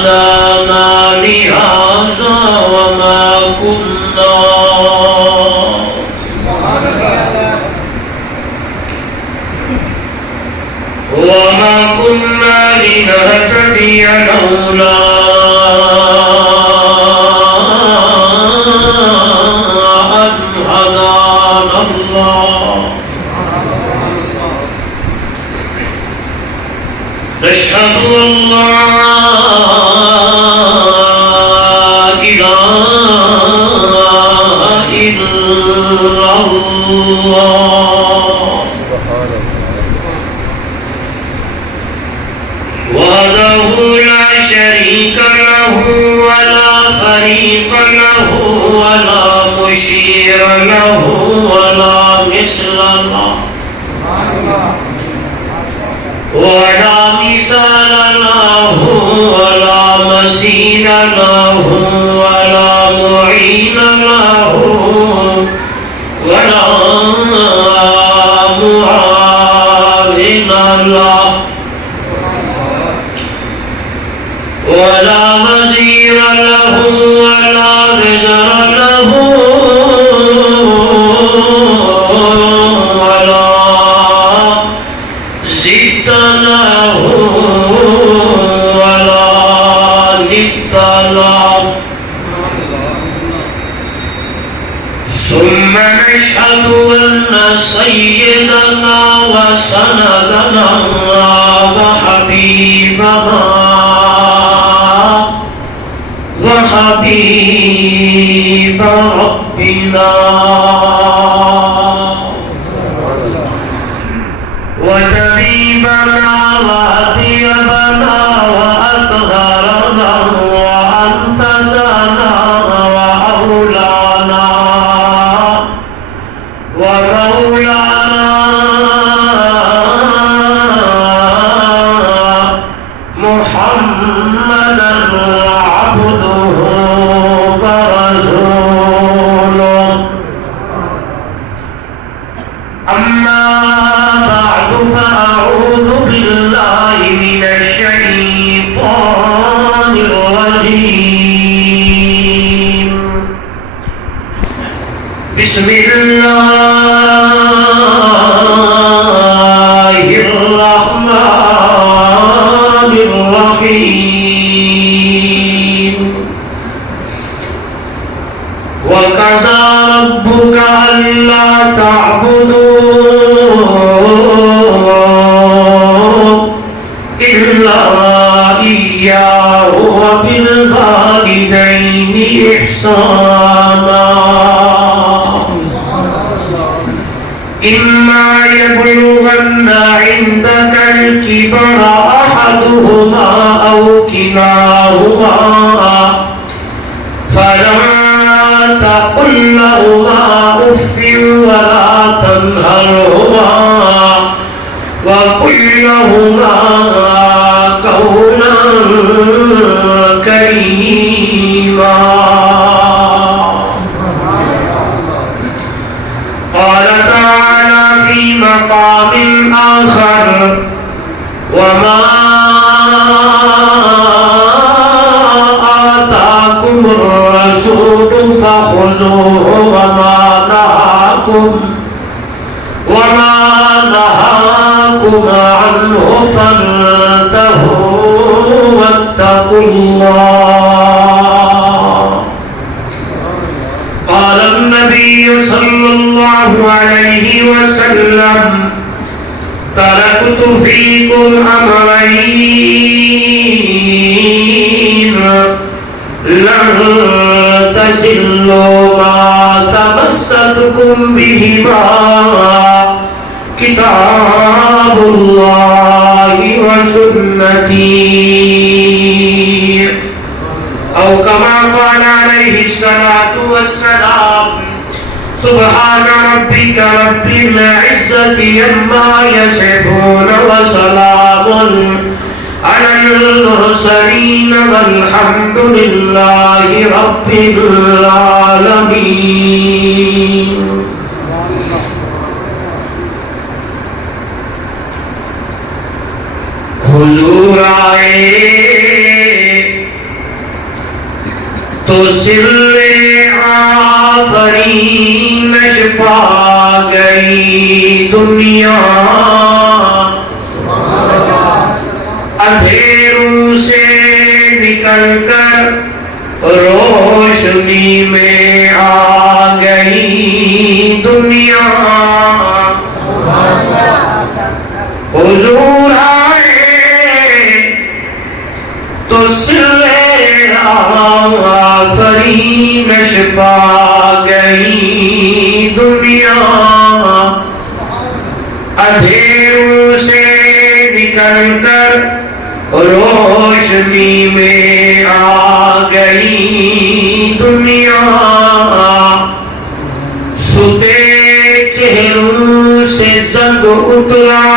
هدانا لهذا وما كنا لنهتدي لولا أن هدانا الله نشهد أن لا إله إلا الله وحده لا شريك له ولا فريق له ولا مشير له ولا مثل له ولا مثال له ولا مثيل له ولا معين له ولا معاون له ولا وزير له ولا وزر له ولا ضد له ولا ند له ثم نشهد أن سيدنا وسندنا وحبيبنا وحبيب ربنا وطبيبنا وأطيبنا وأطهرنا وأنفسنا وأولانا ومولانا محمدا عبده ورسوله أما بعد فأعوذ بالله من الشيطان الرجيم بسم الله الرحمن الرحيم وقضى ربك ألا تعبدوا إلا إياه وبالوالدين إحسانا إما يبلغن عندك الكبر أحدهما أو كلاهما فلا تقل لهما أف ولا تنهرهما وقل لهما قولا كريما. قال تعالى في مقام آخر وما آتاكم الرسول فخذوه وما نهاكم عنه فانتهوا واتقوا الله. قال النبي صلى الله عليه وسلم تركت فيكم أمرين لن تزلوا ما تمسكتم بهما كتاب الله وسنتي أو كما قال عليه الصلاة والسلام. سبحان ربك رب العزة عما يصفون وسلام على المرسلين والحمد لله رب العالمين. حضور آئے تو سر آفرینش پا گئی دنیا، اندھیروں سے نکل کر روشنی میں آ گئی دنیا، حضور آئے تو سر آفرینش پا گئی دنیا، اندھیروں سے نکل کر روشنی میں آ گئی دنیا، سوتے چہروں سے زنگ اترا،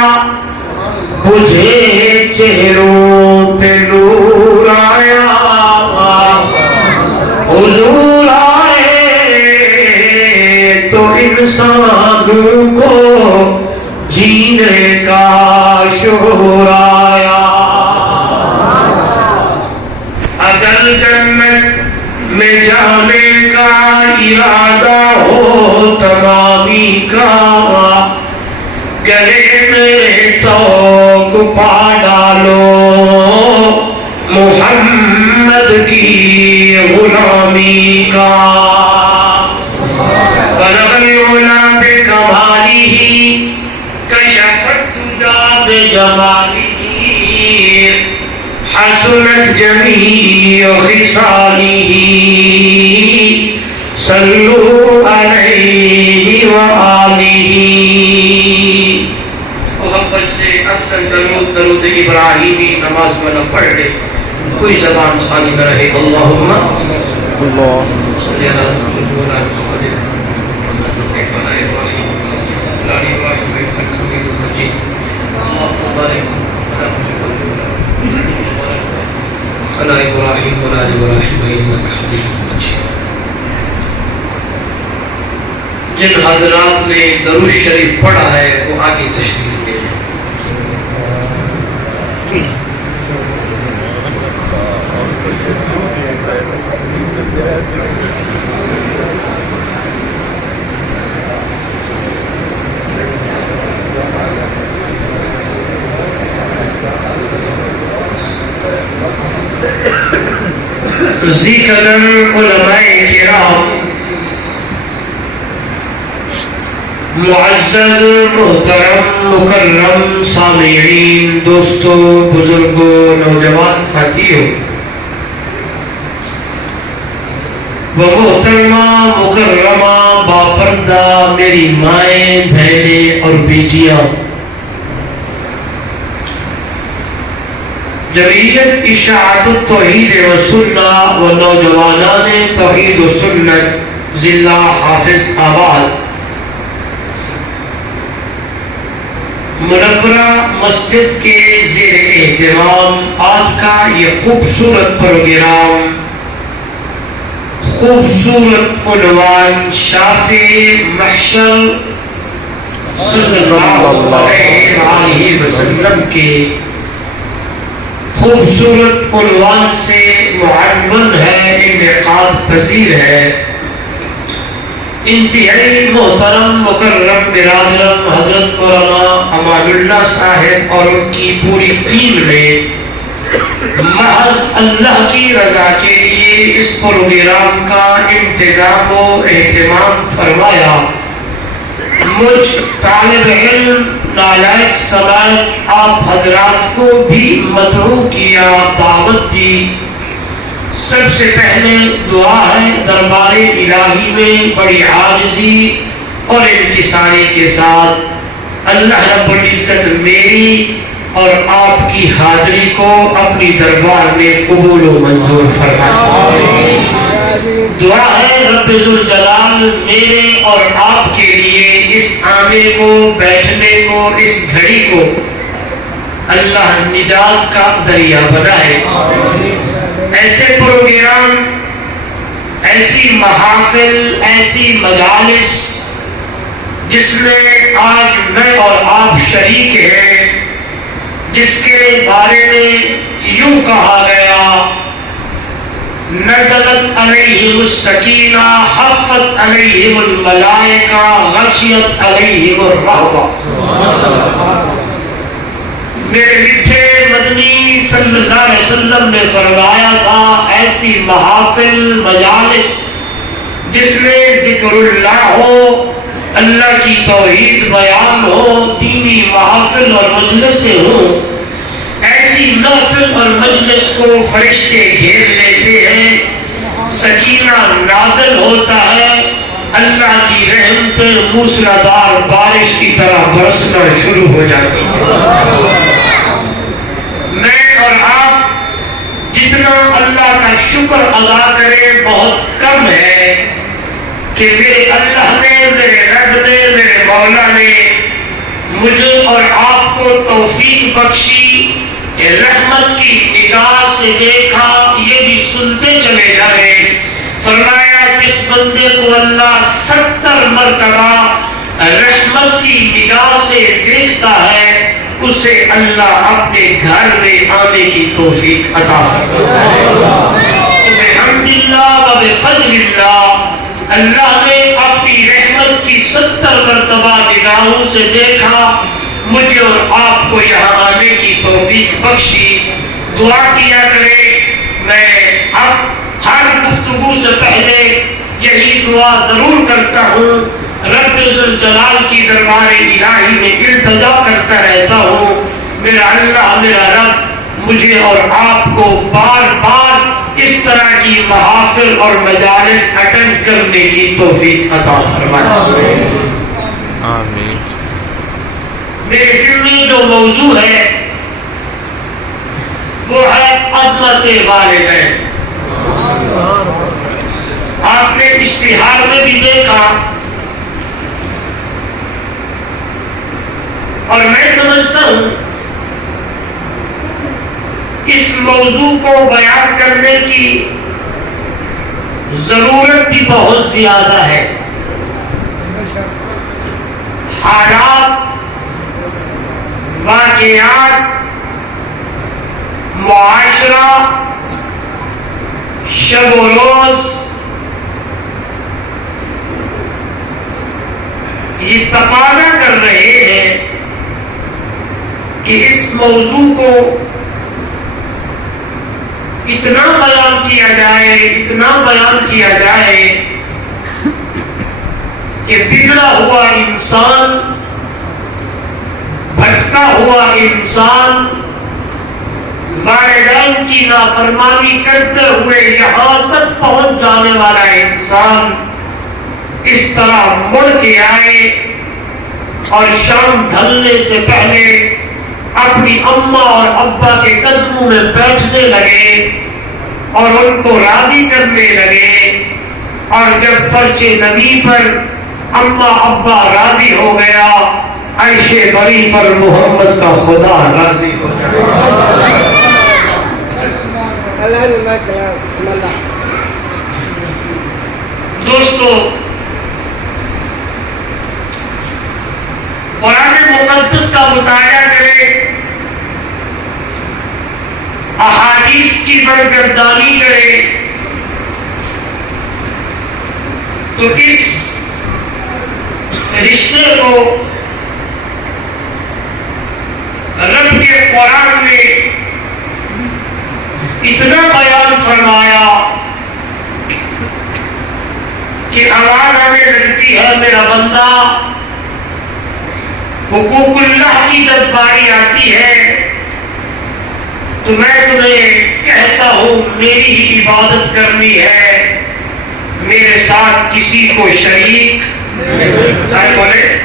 بجھے چہروں پہ نور آیا، حضور آئے تو انسانوں کو جینے کا شعور آیا۔ اگر جنت میں جانے کا ارادہ ہو تمامی کا، گلے میں توق پا ڈالو محمد کی غلامی کا، بلغ العلا بکمالہ کشف الدجی بجمالہ، حسنت جمیع خصالہ، صلوا علیہ وآلہ۔ محبت سے افضل درود ابراہیمی نماز والا پڑھ لے، کوئی زبان خالی نہ رہے۔ اللہم صلی علی محمد وعلی آل محمد کما صلیت علی ابراہیم وعلی آل ابراہیم انک حمید مجید۔ اللہم بارک علی محمد وعلی ابراہیم وعلی آل ابراہیم انک حمید مجید۔ جن حضرات نے درود شریف پڑھا ہے وہ آگے تشریف لے لیں۔ ذکر علماء کرام، معزز محترم مکرم سامعین، دوستوں، بزرگوں، نوجوان ساتھیوں، وہ محترمہ مکرمہ باپردہ میری مائیں، بہنیں اور بیٹیاں، جمعیت اشاعت التوحید و سنہ و نوجوانان توحید و سنت ضلع حافظ آباد، منورہ مسجد کے زیر اہتمام آج کا یہ خوبصورت پروگرام، خوبصورت عنوان شافع محشر صلی اللہ علیہ وسلم کے خوبصورت عنوان سے معنون ہے، انعقاد پذیر ہے۔ انتہائی محترم مکرم برادرم حضرت مولانا امان اللہ صاحب اور ان کی پوری ٹیم نے محض اللہ کی رضا کے لیے اس پروگرام کا انتظام و اہتمام فرمایا۔ مجھ طالب علم نالائق سماعت آپ حضرات کو بھی مدعو کیا، دعوت دی۔ سب سے پہلے دعا ہے دربار الہی میں بڑی عاجزی اور انکساری کے ساتھ اللہ رب العزت میری اور آپ کی حاضری کو اپنی دربار میں قبول و منظور فرمائے۔ دعا ہے رب ذوالجلال میرے اور آپ کے لیے اس آنے کو، بیٹھنے کو، اس گھڑی کو اللہ نجات کا ذریعہ بنائے۔ ایسے پروگرام، ایسی محافل، ایسی مجالس جس میں آج میں اور آپ شریک ہیں، جس کے بارے میں یوں کہا گیا نزلت علیہم السکینہ حفت علیہم الملائکہ غشیت علیہم الرحمہ. میرے میٹھے مدنی صلی اللہ علیہ وسلم نے فرمایا تھا ایسی محافل مجالس جس میں ذکر اللہ ہو، اللہ کی توحید بیان ہو، دینی محافل اور مجلسیں ہوں، ایسی محفل اور مجلس کو فرشتے گھیر لیتے ہیں، سکینہ نازل ہوتا ہے، اللہ کی رحمتیں موسلادھار بارش کی طرح برسنا شروع ہو جاتی ہیں. میں اور آپ جتنا اللہ کا شکر ادا کرے بہت کم ہے کہ میرے اللہ نے، میرے رب نے، میرے مولا نے مجھے اور آپ کو توفیق بخشی، رحمت کی نگاہ سے دیکھا. یہ بھی سنتے چلے جا رہے. فرمایا جس بندے کو اللہ 70 مرتبہ رحمت کی نگاہ سے دیکھتا ہے اسے اللہ اپنے گھر میں آنے کی توفیق عطا فرماتا ہے. بحمداللہ و بفضل اللہ، اللہ نے اپنی رحمت کی 70 مرتبہ نگاہوں سے دیکھا، مجھے اور آپ کو یہاں آنے کی توفیق بخشی. دعا کیا کرے. میں اب ہر گفتگو سے پہلے یہی دعا ضرور کرتا ہوں، رب ذوالجلال کی دربار الہی میں التجا کرتا رہتا ہوں، میرا اللہ میرا رب مجھے اور آپ کو بار بار اس طرح کی محافل اور مجالس اٹینڈ کرنے کی توفیق عطا فرمائے. آمین. میرے ذمہ جو موضوع ہے وہ ہے عظمت والدین. آپ نے اشتہار میں بھی دیکھا اور میں سمجھتا ہوں اس موضوع کو بیان کرنے کی ضرورت بھی بہت زیادہ ہے. حالات، واقعات، معاشرہ، شب و روز یہ تقاضا کر رہے ہیں کہ اس موضوع کو اتنا بیان کیا جائے، اتنا بیان کیا جائے کہ بگڑا ہوا انسان، بھٹکا ہوا انسان، والدین کی نافرمانی کرتے ہوئے یہاں تک پہنچ جانے والا انسان اس طرح مڑ کے آئے اور شام ڈھلنے سے پہلے اپنی اماں اور ابا کے قدموں میں بیٹھنے لگے اور ان کو راضی کرنے لگے. اور جب فرش نبی پر اماں ابا راضی ہو گیا، عرش بری پر محمد کا خدا راضی ہو گیا. دوستو، قرآن مقدس کا مطالعہ کرے، احادیث کی برگردانی کرے تو اس رشتے کو رب کے قرآن نے اتنا بیان فرمایا کہ آواز آنے لگتی ہے میرا بندہ، حقوق اللہ کی جب باری آتی ہے تو میں تمہیں کہتا ہوں میری ہی عبادت کرنی ہے، میرے ساتھ کسی کو شریک بولے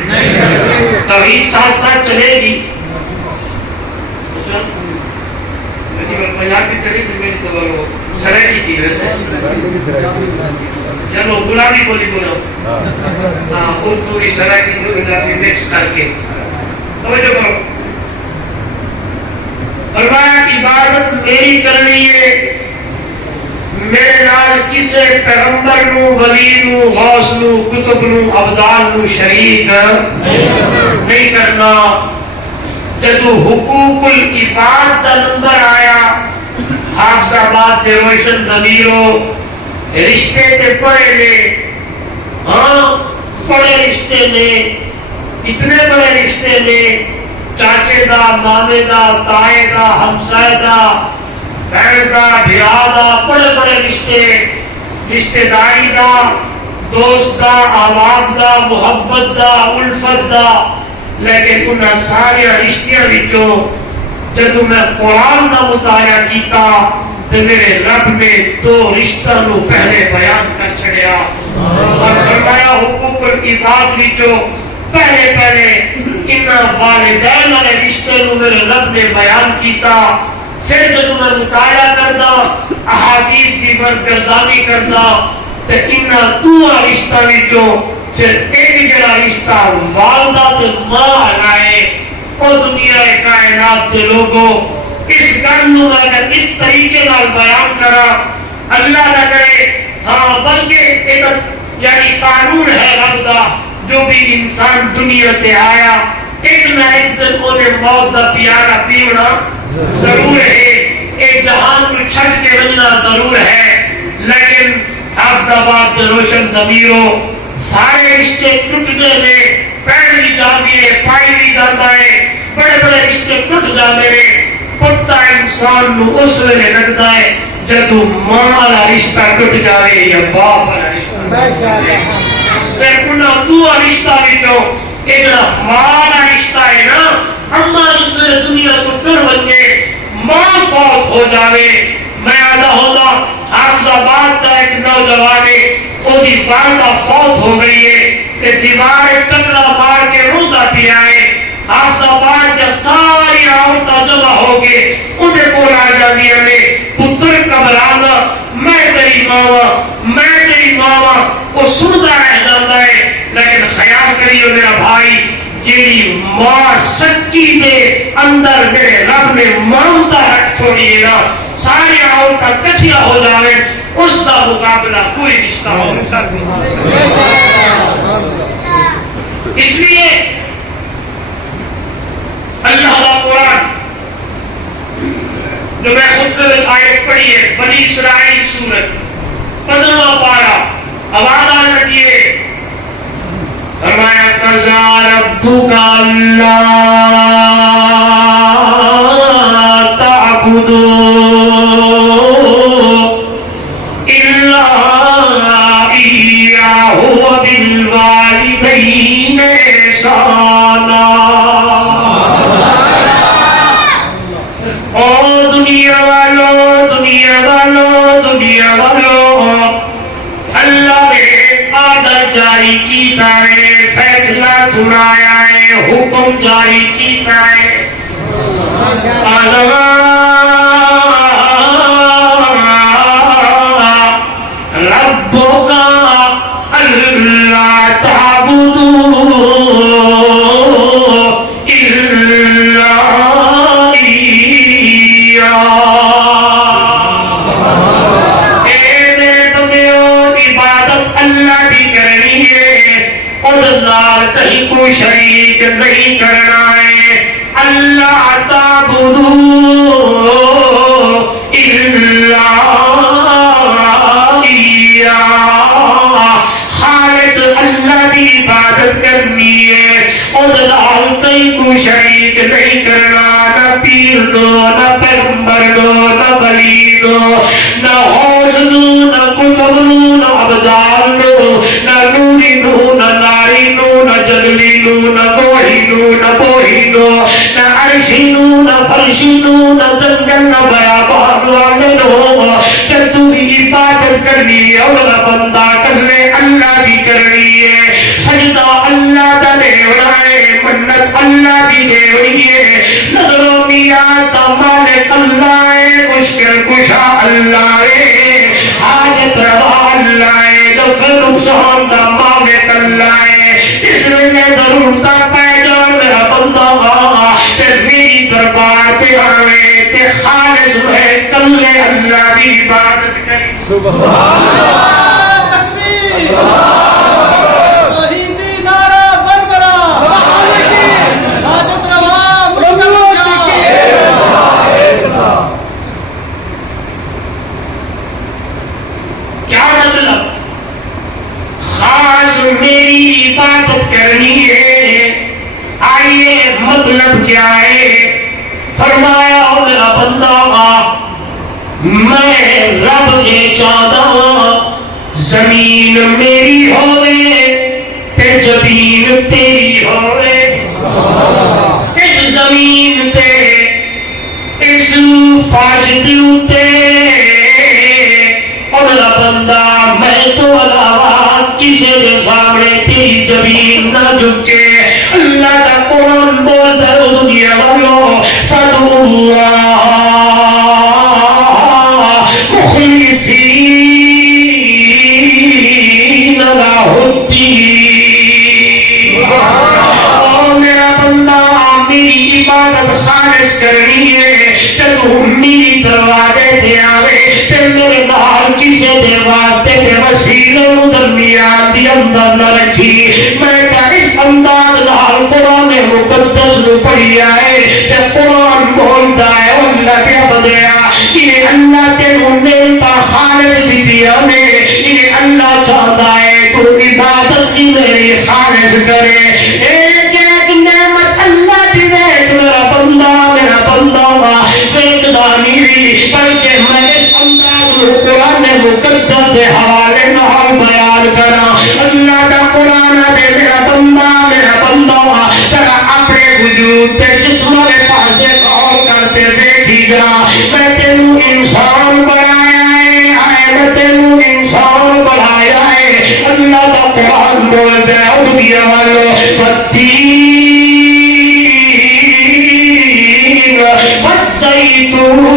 توحید ساتھ ساتھ چلے گی. پنجابی سرے کی تھی ویسے چلو گلابی بولی بولو، ہاں اردو کی سرے کی گلابی مکس کر کے توجہ کرو. فرمایا عبادت میری کرنی ہے، میرے نال کسے پیغمبر نو، ولی نو، غوث نو، کتب نو، ابدال نو شریک نہیں کرنا. جدو حقوق العباد کا نمبر آیا، حافظ آباد دے روشن ضمیرو رشتے تے بڑے نے، ہاں بڑے رشتے نے، اتنے بڑے رشتے نے، چاچے دا، مامے دا، تائے دا، ہمسائے دا، بہن دا، بھرا دا، بڑے بڑے رشتے، رشتے داری دا، دوست دا، آواز دا، محبت دا، الفت دا، لیکن انہاں سارے رشتیاں وچوں جدوں میں قرآن کا مطالعہ کیتا تو میرے رب نے دو رشتہ نو پہلے بیان کر چھڑیا اور فرمایا حقوق العباد وچوں پہلے انہاں والدین والے رشتے نو میرے رب نے بیان کیتا. پھر جدوں میں مطالعہ کردا احادیث دی برگردانی کردا تے انہاں دو رشتہ وچوں پھر ایک جڑا رشتہ والدہ تے ماں ہے او دنیا کائنات کے لوگوں اس گل نو اگر اس طریقے نال بیان کرا اللہ نہ کرے ہاں بلکہ ایک یعنی قانون ہے رب دا جو بھی انسان دنیا تے آیا ایک نہ ایک دن انہیں موت دا پیالہ پیونا ضرور ہے. ایک جہان کو چھڑ کے رہنا ضرور ہے لیکن حافظ آباد روشن ضمیروں سارے رشتے ٹوٹنے میں پیر بھی جاتی ہے پائی بھی جاتا ہے بڑے بڑے رشتے ٹوٹ جاتے ہیں. پتا انسان نو اس ویلے لگتا ہے جدو ماں والا رشتہ ٹوٹ جائے یا باپ والا رشتہ. پھر انہاں دو رشتہ وچوں ایک ماں والا رشتہ ہے نا اما اس ویلے دنیا تو ٹر بنے ماں فوت ہو جاوے. میں آدھا ہوتا حافظ آباد کا ایک نوجوان ہے وہ دی والدہ فوت ہو گئی ہے کہ دیوار ٹکڑا مار کے روتا پیا ہے. حافظ آباد جب ساری عورتیں جمع ہو گئے انہیں کول آ جاندیاں نے پتر گھبرانا میں تیری ماں وہ سنتا رہ جاتا ہے. لیکن خیال کریو میرا بھائی جیڑی ماں سچی دے اندر میرے رب نے مامتا رکھ چھوڑی ہے نا ساری عورتیں کٹھیا ہو جاوے اس کا مقابلہ کوئی رشتہ ہو نہیں. اس لیے اللہ کا قرآن جو میں خود میں آیت پڑھی ہے بنی اسرائیل سورت 15واں پارہ آواز آن لگیے فرمایا قضا ربک الا تعبدوا الا ایاہ وبالوالدین احسانا. دنیا والوں اللہ نے آرڈر جاری کیتا ہے فیصلہ سنایا ہے حکم جاری کیتا ہے. ربک اللہ تعبدوا الا کہیں کوئی شریک نہیں کرنا ہے. اللہ تعبدو الا خالص اللہ کی عبادت کرنی ہے اور کہیں کوئی شریک نہیں کرنا. نہ پیر دو نہ پیغمبر دو نہ ولی دو نہ حوض دو نہ کتب دو نہ ابدال دو نہ نوری دو نہ ناری دو نہ جگلی دو نہ بوہی دو نہ بوہی دو نہ عرشی دو نہ فرشی دو نہ جنگل نہ بیابان والے دو. جب تو عبادت کرنی ہے اور بندہ کرنے اللہ کی کرنی ہے سجدہ اللہ کا دیونا ہے منت اللہ کی دیونی ہے نظروں کی آتا مالک اللہ ہے مشکل کشا اللہ ہے حاجت روا اللہ ہے دفع نقصان دا مالک اللہ ہے. اس لیے ضرورتا پہچان میرا بندہ آگا تے میری دربار تے آوے تے خالص ہے کلے اللہ کی عبادت کری. سبحان اللہ تکبیر توحیدی نعرہ بربرا حاجت روا مشکل کیا عبادت کرنی ہے. آئیے مطلب کیا ہے؟ فرمایا او میرا بندہ میں رب یہ چاہتا ہوں زمین میری ہوئے تے جبین تیری ہوئے. اس زمین تے اس فرض دیوتے اور میرا بندہ میں تو علاوہ کسی دے سامنے تیری جبین نہ جھکے. اللہ کا قرآن بولتا ہے دنیا والوں فَادْعُوا اللَّهَ مُخْلِصِينَ لَهُ الدِّينَ. اور میرا بندہ میری عبادت خالص کرنی ہے کہ تو میری دروازے تے آوے تے میرے نال کسی دے واسطے تے وسیلے درمیان دی اندر نہ رکھی. میں اس انداز نال قرآن مقدس نو پڑھی آئے تے قرآن بولتا ہے اللہ کے بندیا انہیں اللہ تینوں نعمتاں خالص دتیاں نے. انہیں اللہ چاہتا ہے تو عبادت کی میری خالص کرے. ایک ایک نعمت اللہ دی ویٹ میرا بندہ ویٹ دانی بلکہ میں اس انداز نو قرآن مقدس دے حوالے نال بیان کرا. اللہ کا قرآن دے میرا بندہ ترا اپنے وجود تے جسم کے پاسے غور کرتے دیکھی جا. میں تینوں انسان بنایا ہے میں تینوں انسان بنایا ہے. اللہ کا قرآن بولتا ہے دنیا والوں والتین والزیتون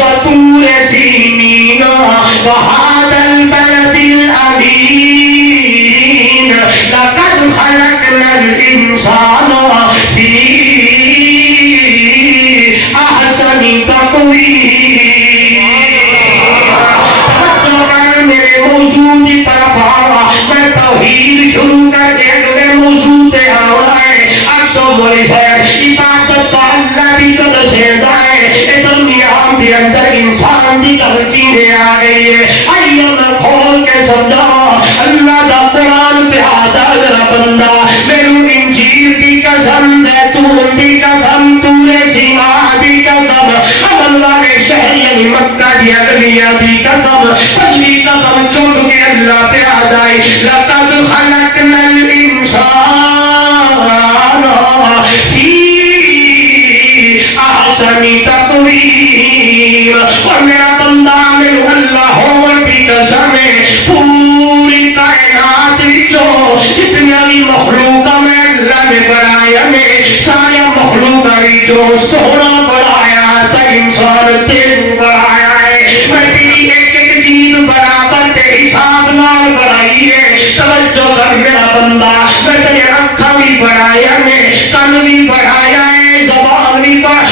وطور سینین وهذا البلد الامین لقد خلقنا الانسان فی احسن تقویم. میرے موضوع کی طرف آوا میں توحید شروع کر کے اگلے موضوع تے آنا ہے. اکثر مولی صاحب عبادت کا اللہ بھی تو دسیدا ہے اے دنیا کے اندر انسان دی ترکیب آ گئی ہے. آئیے میں کھول کے سمجھا اللہ دا قرآن پہ آدھا میرا بندہ میرے انجیل کی قسم زیتون کی قسم تورے سینا کی قسم عمل والے شہر یعنی مکہ دی اگلیہ کی قسم پہلی قسم چوک کے اللہ پہ آدھائی لقد خلقنا الانسان فی احسن تقویم. اور میرا بندہ میرے اللہ ہومر کی قسم ہے پوری کائنات جو جتنا بھی مخلوقہ میں اللہ نے بنایا میں سارے مخلوقہ جو سونا بنایا تا انسان تیرے بنایا ہے. میں تیری ایک ایک چیز برابر تے حساب نال بنائی ہے. توجہ کر میرا بندہ میں تیرے آنکھاں بھی بنایا میں کان بھی بنایا ہے زبان بھی بنایا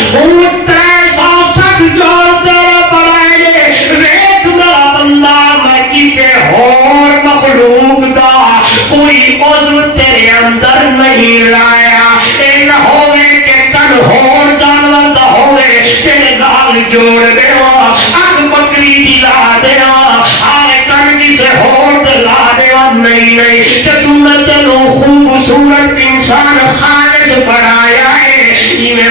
مخلوق دا کوئی عضو تیرے اندر نہیں لایا. اے نہ ہوئے کہ کن ہور جانور دا ہوئے تیرے نال جوڑ دے اگ بکری دی لا دے آئے کن کسے ہور دے لا دے نہیں کہ تم نے تینوں خوبصورت انسان خالص بنایا ہے. میں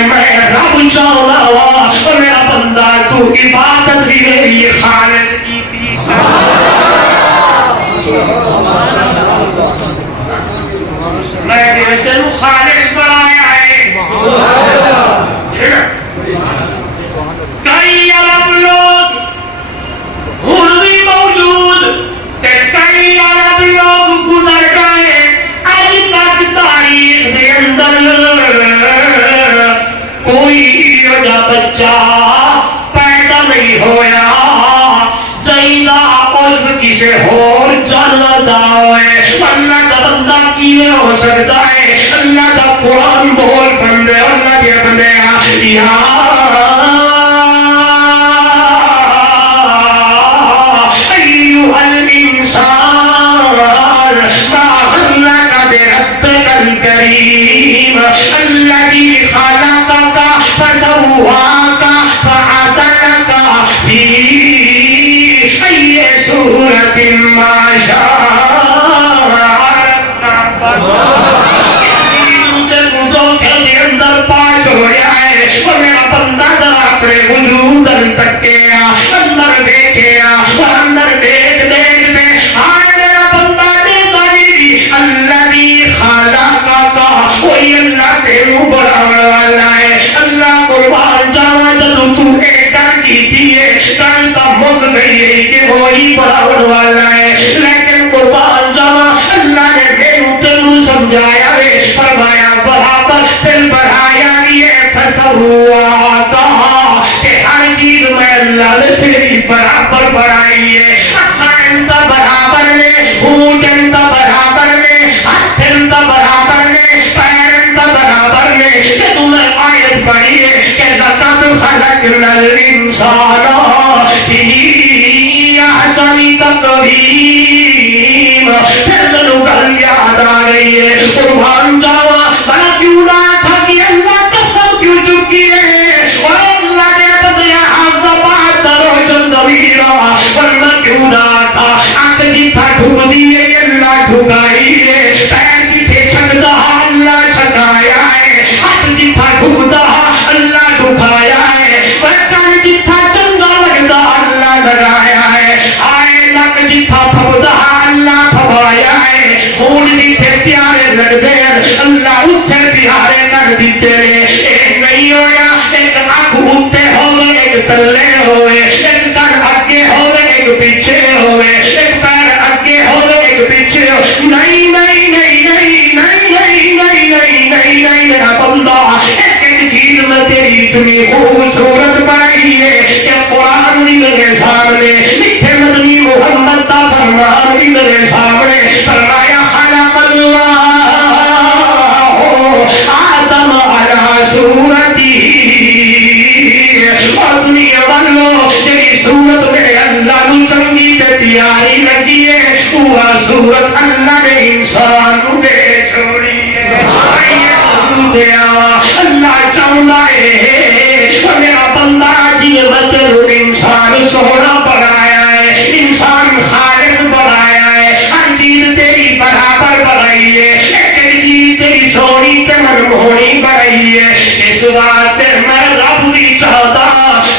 رب چاہنا ہوا اور میرا بندہ تو عبادت بھی میری خالص کی تھی. میں تینوں خالص بنایا ہے. کئی عرب لوگ ہن بھی موجود تے کئی عرب لوگ گزر گئے. اج تک تاریخ دے اندر کوئی ایجا بچہ پیدا نہیں ہویا جائندہ عضو کسے ہور جانور دا ہوئے. اللہ کا بندہ کیے ہو سکتا ہے. اللہ کا قرآن بول بندے اللہ کے بندے یا ایوہ الانسان ما غرک بربک الکریم الذی خلقک فسواک فعدلک فی ای صورت ما شاء کی تھی کل کا مک گئی کہ وہی بڑھاؤ والا ہے لیکن قربان جاوا اللہ نے میرے تینوں سمجھایا ہے فرمایا برابر پھر بڑھایا نہیں فسوا کہا کہ ہر چیز میں اللہ نے تیری برابر بڑھائی ہے اکھانتا برابر نے ہوجنتا برابر نے ہاتھنتا برابر نے پیرنتا برابر نے کہ تمہیں آیت پڑھی ہے کہ لقد خلقنا الانسان فی احسن تقویم پھر میں گل یاد آ رہی ہے قربان جاوا بڑا کیوں نہ تھا کہ اللہ قسم کیوں چکی ہے اور اللہ نے بتایا حضبات روشن ضمیرہ ورنہ کیوں نہ تھا آنکھ کی تھا ڈھک دیئے اللہ ڈھکائی ہے پیر کی تھے چھکتا اللہ چھکایا ہے ہاتھ کی تھا ڈھکتا اللہ ڈھکایا ہے برکان کی تھا چنگا لگتا اللہ لگایا ہے آئے لک کی تھا پھبتا اللہ پھبایا ہے اون کی تھے پیارے لگتے ہیں اللہ اتھے پیارے لگ دیتے ہیں ایک نہیں ہویا ایک آنکھ اتھے ہوئے ایک تلے ہوئے ایک در اگے ہوئے ایک پیچھے ہوئے ایک پیر اگے ہوئے ایک پیچھے ہوئے نہیں نہیں نہیں نہیں نہیں نہیں نہیں نہیں نہیں نہیں میرا بندہ ایک ایک چیز میں تیری اتنی خوبصورت بنائی ہے کہ قرآن بھی میرے سامنے لکھے مدنی محمد کا فرمان بھی میرے سامنے فرمایا خلق اللہ آدم علی صورتی اور دنیا والو تیری صورت میں اللہ نو چنگی تے پیاری لگی ہے وہ صورت اللہ نے انسان نو دے چھوڑی ہے اللہ چاہتا ہے میرا بندہ جی بدل انسان سونا بنایا ہے انسان خالق بنایا ہے ہر چیز تیری برابر بنائی ہے ایک چیز تیری سونی تے منموہنی بنائی ہے اس واسطے میں رب بھی چاہتا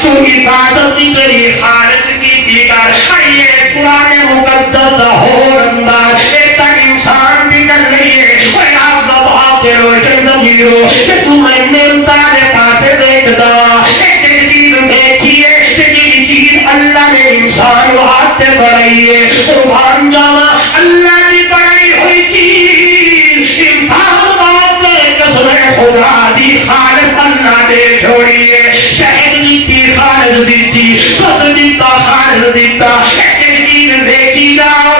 تو عبادت کی تیری خالص کی تھی کر آئیے قرآن مقدس ہو انداز ایک انسان بھی کر رہی ہے اور آپ زبان روشن ضمیرو کہ تمہیں نعمتاں دے پاسے دیکھتا ایک ایک چیز دیکھیے تیری چیز اللہ نے انسان واسطے بڑھائی ہے قربان جاوا اللہ نے بڑھائی ہوئی چیز انسان واسطے قسم خدا دی خالق اللہ نے چھوڑی ہے شہد دیتی خالق دیتی خود دیتا خالق دیتا ایک ایک چیز دیکھی جاؤ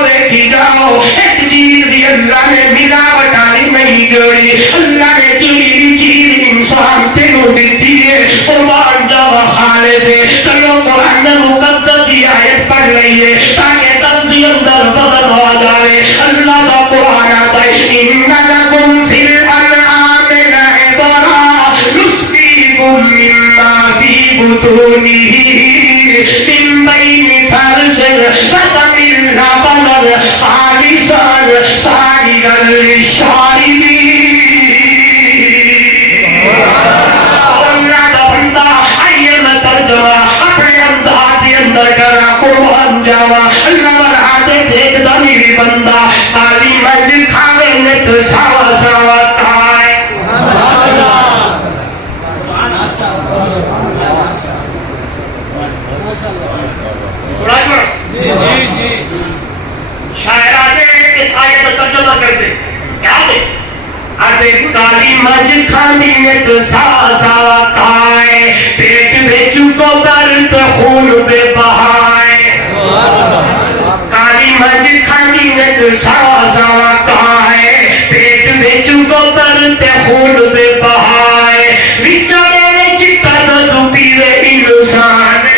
ایک چیز دی اللہ نے ملاوٹ والی نہیں جوڑی اللہ نے تیری چیز انسان تینوں دیتی ہے قربان جاوا خالق ہے چلو قرآن مقدس کی آیت پڑھ لئیے تاکہ تنظی اندر بدل ہو جائے اللہ کا قرآن آتا ہے ان لکم فی الانعام لعبرا نسقیکم مما فی بطونہ من بین فرث ودم لبنا خالصا سائغا للشاربین اللہ کا بندہ آئیے میں ترجمہ اپنے انداز کے اندر کرا قربان جاوا اللہ بڑھاتے دیکھتا میری بندہ کالی مسجد کھاوے میں تو سوا سوا کھائے سنا شاعر آتے اس آیت کا ترجمہ کرتے کیا دے آتے کالی مسجد کھانے میں تو سوا سوا کھائے پیٹ میں چکو درد خون پہ بہائے کالی مسجد کھانے میں تو سوا سوا کھائے پیٹ میں چکو درد خون پہ بہائے بیچارے نے جتا دو پیرے انسان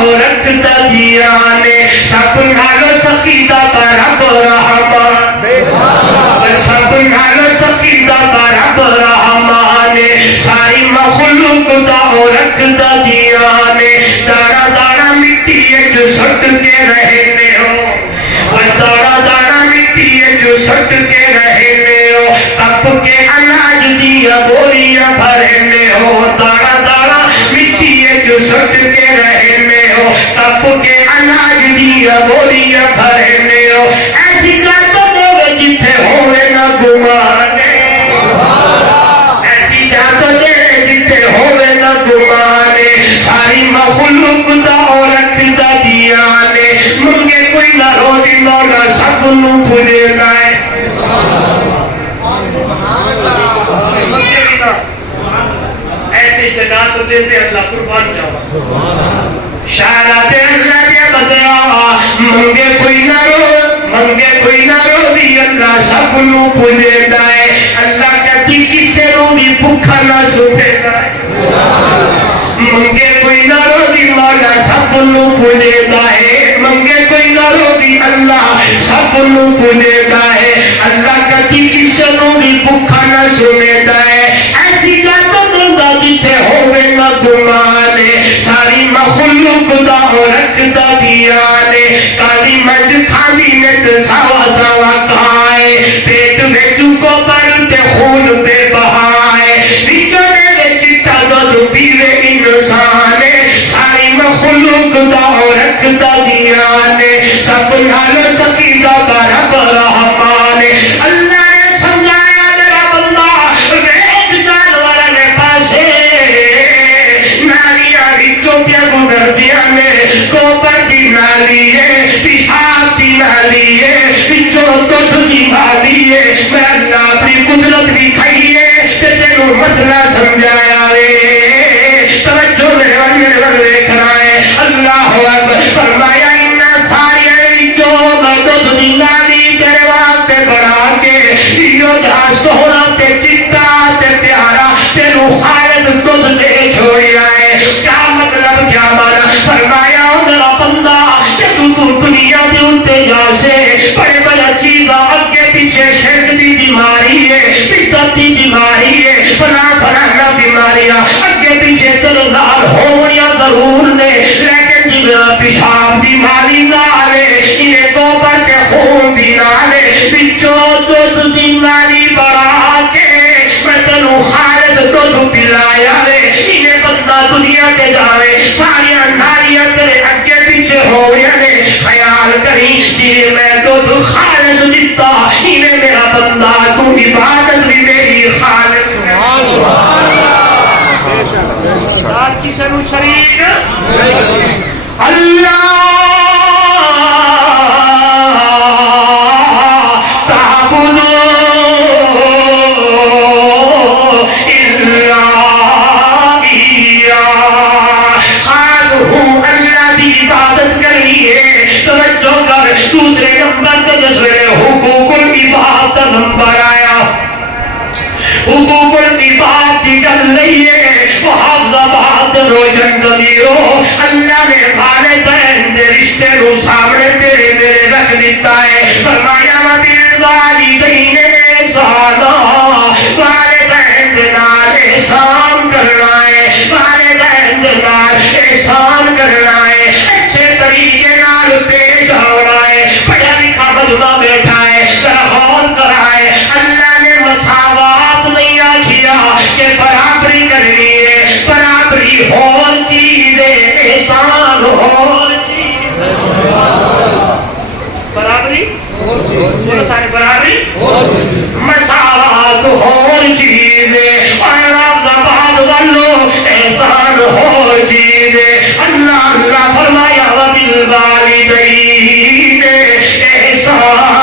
رکھ دیانے سب نال سقیدہ برب رحمان سب نال سقیدہ برب رحمان ساری مخلوق دا رکھ دیانے دارا دارا مٹی جو سٹ کے رہنے ہو دارا دارا مٹی جو سٹ کے رہنے ہو تپ کے اناج دیا بوریاں بھرنے ہو دارا دارا مٹی جو سٹ کے رہنے ہو تپ کے اناج دیا بوریاں بھرنے ہو ایسی جاتوں دے جتھے ہوئے نہ گمانے ایسی جاتوں دے جتھے ہوئے نہ گمانے مخلوق دا عورت دا دیا نے منگے کوئی نہ رو دی مولا سب نو بھولے لائے ایسے جگہ تو دیتے اللہ قربان جاؤ شاعرات اللہ کے بدیا منگے کوئی نہ رو دی اللہ سب نو بھولے لائے اللہ کہتی کسے رو بھی بھوکا نہ سوتے لائے منگے کوئی نہ رو دی مولا سب نو بھولے لائے منگے کوئی نہ رو دی اللہ سب نو بھولے لائے اللہ کہتی کسے رو بھی بھوکا نہ سوتے لائے ایسی جاتوں دا جتے ہوئے نہ گمانے ساری مخلوق دا عورت دا دیانے کالی مجھ کھانی نے ساوا ساوا کھائے پیٹ میں چکو بڑھتے خون پہ بہائے نکلے لے چٹا دو پیوے انسانے ساری مخلوق دا عورت دا دیانے سب نال سکیدہ برب رحمانے اللہ نے سمجھایا میرا بندہ ویک جانور نے پاسے نالیاں وچوں پیا گزر دیا نے گوبر دی نالی ہے پیشاب دی نالی ہے وچوں دودھ دی نالی ہے میں اللہ اپنی قدرت بھی کھائی ہے تے تینوں مسئلہ سمجھایا ہے توجہ میرے ول دیکھ رہا ہے اللہ اکبر فرمایا ان ساری وچوں میں دودھ دی نالی تیرے واسطے بنا کے یہ جہاں سونا تے چٹا تے پیارا تینوں خالص دودھ دے چھوڑیا ہے کیا مطلب کیا مانا فرمایا میرا بندہ کہ تو دنیا دے اتے جا سے بڑے بڑا چیزاں اگے پیچھے شرک دی بیماری ہے بدعت دی بیماری ہے فلاں فلاں بیماریاں اگے پیچھے تیرے نال ہونیاں ضرور نے لیکن جب پیشاب دی ماری نالے انہیں گوبر کے خون دی نالے بچوں دودھ دی نالی بڑھا کے میں تینوں خالص دودھ پلایا ہے انہیں بندہ دنیا کے جاوے ساریاں نالیاں تیرے اگے پیچھے ہو نے خیال کری جی میں دودھ خالص دیتا انہیں میرا بندہ تو عبادت بھی میری خالص سال کی سنو شریک اللہ دوسرے نمبر کے جسے حقوق العباد کا نمبر آیا حقوق العباد کی گل نہیں ہے وہ حافظ بات روشن ضمیرو اللہ نے والدین دے رشتے رو سامنے تیرے رکھ دیتا ہے فرمایا وبالوالدین احسانا والدین دے نال احسان کرنا ہے والدین دے نال احسان کرنا ہے اچھے طریقے نال پیش ہونا ہے پڑھا لکھا مجمع بیٹھا ہے ذرا غور کرا ہے اللہ نے مساوات نہیں کیا کہ برابری کرنی ہے برابری ہور چیز ہے احسان ہور چیز برابری سارے برابری مساوات ہور چیز ہے اور زبان والو احسان ہور چیز ہے اللہ اللہ فرمایا وبالوالدین احسانا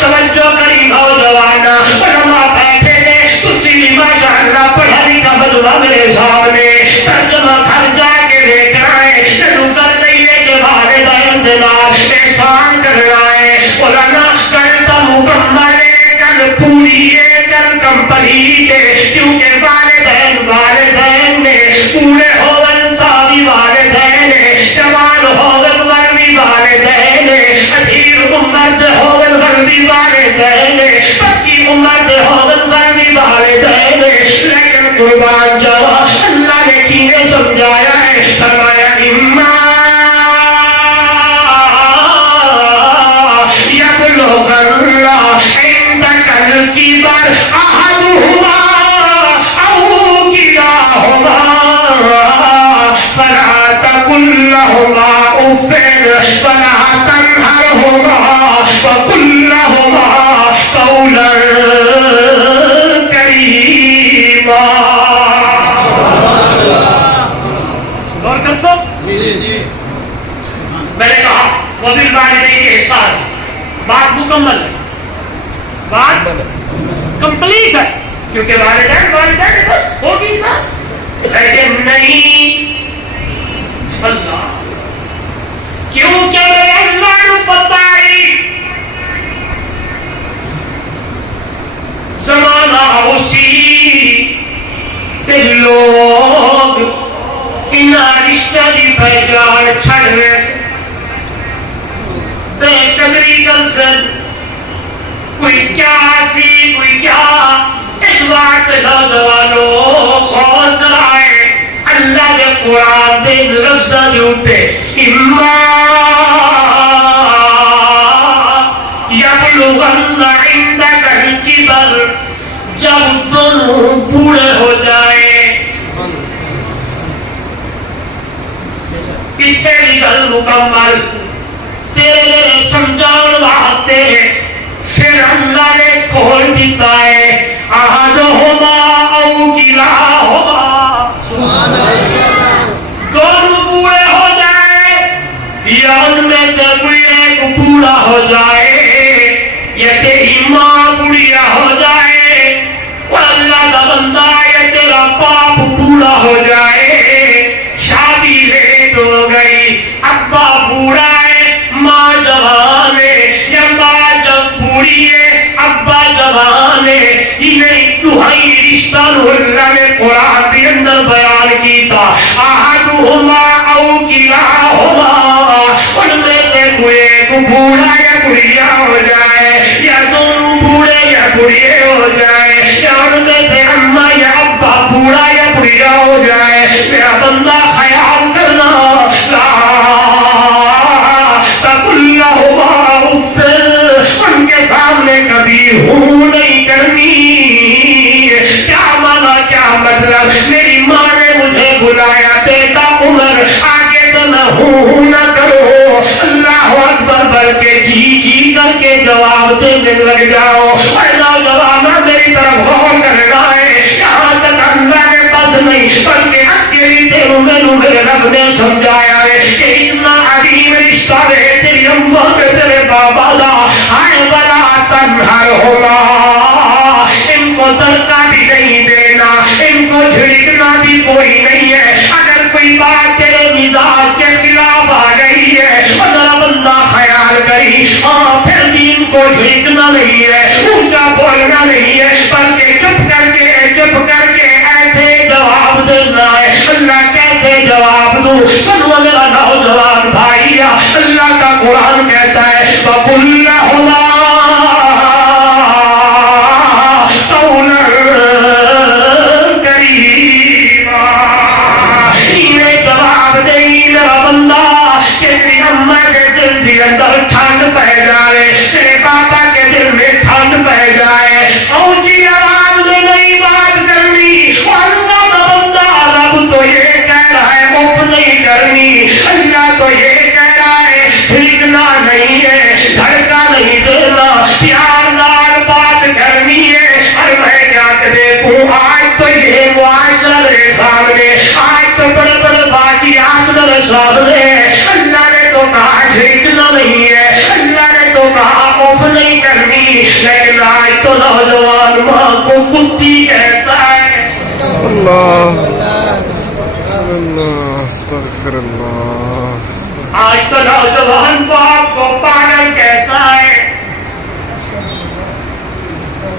توجہ کری نوجوانا علماء بیٹھے نے تسی بھی ماشاءاللہ پڑھا لکھا مجمع میرے سامنے ترجمہ گھر جا کے دیکھنا ہے تینوں کر نہیں ہے کہ والدین دے نال احسان کرنا ہے مولانا کل تو مکمل ہے کل پوری ہے کل کمپلیٹ ہے کیونکہ والدین نے پورے ہوون تاوی والدین جوان ہوون ورمی والدین ادھیر عمر دے ہوون ورمی والدین پکی عمر دے ہوون ورمی والدین لیکن قربان جاوا اللہ نے کینے سمجھایا ہے فرمایا اما یبلغن عندک الکبر احدہما فلا تقل لهما اف ولا تنهرهما وقل لهما قولا كريما میں نے کہا وبالوالدین احسان، بات مکمل ہے، بات کمپلیٹ ہے، کیونکہ والدین بس ہوگی بات، لیکن نہیں اللہ، کیونکہ اللہ نے بتائی زمانہ اسی تے لوگ انہاں رشتہ دی پہچان چھڑ رہے سے بے قدری کرسن، کوئی کیا سی کوئی کیا، اس بات نوجوانوں غور کرائے اللہ کے قرآن دے لفظاں دے اوتے اما یبلغن عندک الکبر، جب دونوں بوڑھے ہو جائے، پیچھے کی گل مکمل تیرے سمجھاؤ واسطے پھر اللہ نے کھول دیتا ہے احدہما او کلاہما، دونوں بوڑھے ہو جائے یا ان میں سے کوئی ایک بوڑھا ہو جائے یا تیری ماں بوڑھیا ہو جائے، اور اللہ کا بندہ یا تیرا باپ بوڑھا ہو جائے، شادی لیٹ ہو گئی، ابا بوڑھا ہے ماں جوان ہے، یا ماں جب بوڑھی ہے ابا جوان ہے، انہیں دہائی رشتہ اللہ نے قرآن کے اندر بیان کیتا احدہما او کلاہما، ان میں سے کوئی ایک بوڑھا یا بوڑھیا ہو جائے یا دونوں بوڑھے یا بوڑھے ہو جائے یا ان میں سے اما یا ابا بوڑھا یا بوڑھیا ہو جائے، میرا بندہ خیال کرنا لا تقل لہما اف، ان کے سامنے کبھی ہوں نہیں کرنی۔ کیا مانا کیا مطلب؟ میری ماں نے مجھے بلایا بیٹا عمر آگے تو نہ ہوں نہ کرو، اللہ اکبر بلکہ جی جی کر کے جواب دینے لگ جاؤ۔ اور نوجوانہ میری طرف غور کرنا ہے، یہاں تک اللہ کے پاس نہیں بلکہ اکیلی میرے رب نے سمجھایا ہے کہ اتنا عظیم رشتہ ہے تیری اماں کے تیرے بابا دا، ہائے بلا تنہر ہوگا، ان کو دھڑکا بھی نہیں دینا، ان کو جھڑکنا بھی کوئی نہیں ہے، اگر کوئی بات تیرے مزاج کے خلاف آ گئی ہے اور ذرا بندہ خیال کری پھر بھی ان کو جھڑکنا نہیں ہے، اونچا بولنا نہیں ہے، بلکہ چپ کر کے ایسے جواب دینا ہے۔ اللہ کیسے جواب دوں؟ سنو میرا نوجوان بھائی، اللہ کا قرآن کہتا ہے وَقُلْ لَهُمَا قَوْلًا كَرِيمًا، انہیں جواب دیں میرا بندہ کہ تیری اماں کے دل کے اندر ٹھنڈ پہ جائے، تیرے بابا کے دل میں ٹھنڈ پہ جائے، اونچی آواز میں نہیں بات کرنی، اللہ کا بندہ رب تو یہ کہہ رہا ہے اف نہیں کرنی، اللہ تو یہ کہہ رہا ہے ہلکنا نہیں ہے، دھڑکا نہیں دینا، پیار نال بات کرنی ہے۔ اور میں کیا دیکھوں آج تو یہ معاشرہ میرے سامنے، آج تو بڑے بڑے واقعات میرے سامنے، اللہ نے تو کہا ہلکنا نہیں ہے، اللہ نے تو کہا اف نہیں کرنی، لیکن آج تو نوجوان ماں کو کتی کہتا ہے۔ اللہ اللہ استغفر اللہ، آج تو نوجوان باپ کو پاگل کہتا ہے،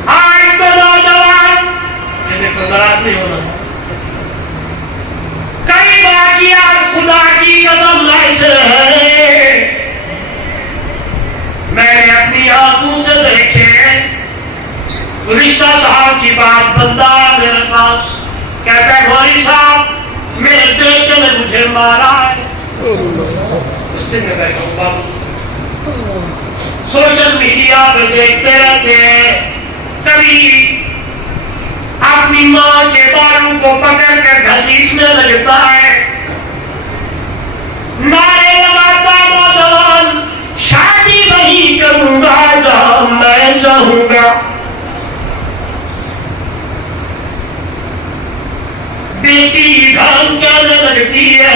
آج تو نوجوان نہیں ہونا، کئی واقعات خدا کی قدم ایسے ہیں میں نے اپنی آنکھوں سے دیکھے۔ رشتہ صاحب کی بات بندہ میرے پاس کہتا ہے گوری صاحب میرے بیٹے نے مجھے مارا ہے، سوشل میڈیا پہ دیکھتے رہتے ہیں، کبھی اپنی ماں کے بالوں کو پکڑ کر گھسیٹنے لگتا ہے، نعرے لگاتا نوجوان شادی وہی کروں گا جہاں میں چاہوں گا۔ بیٹی گھام کہنے لگتی ہے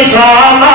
ihsana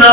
9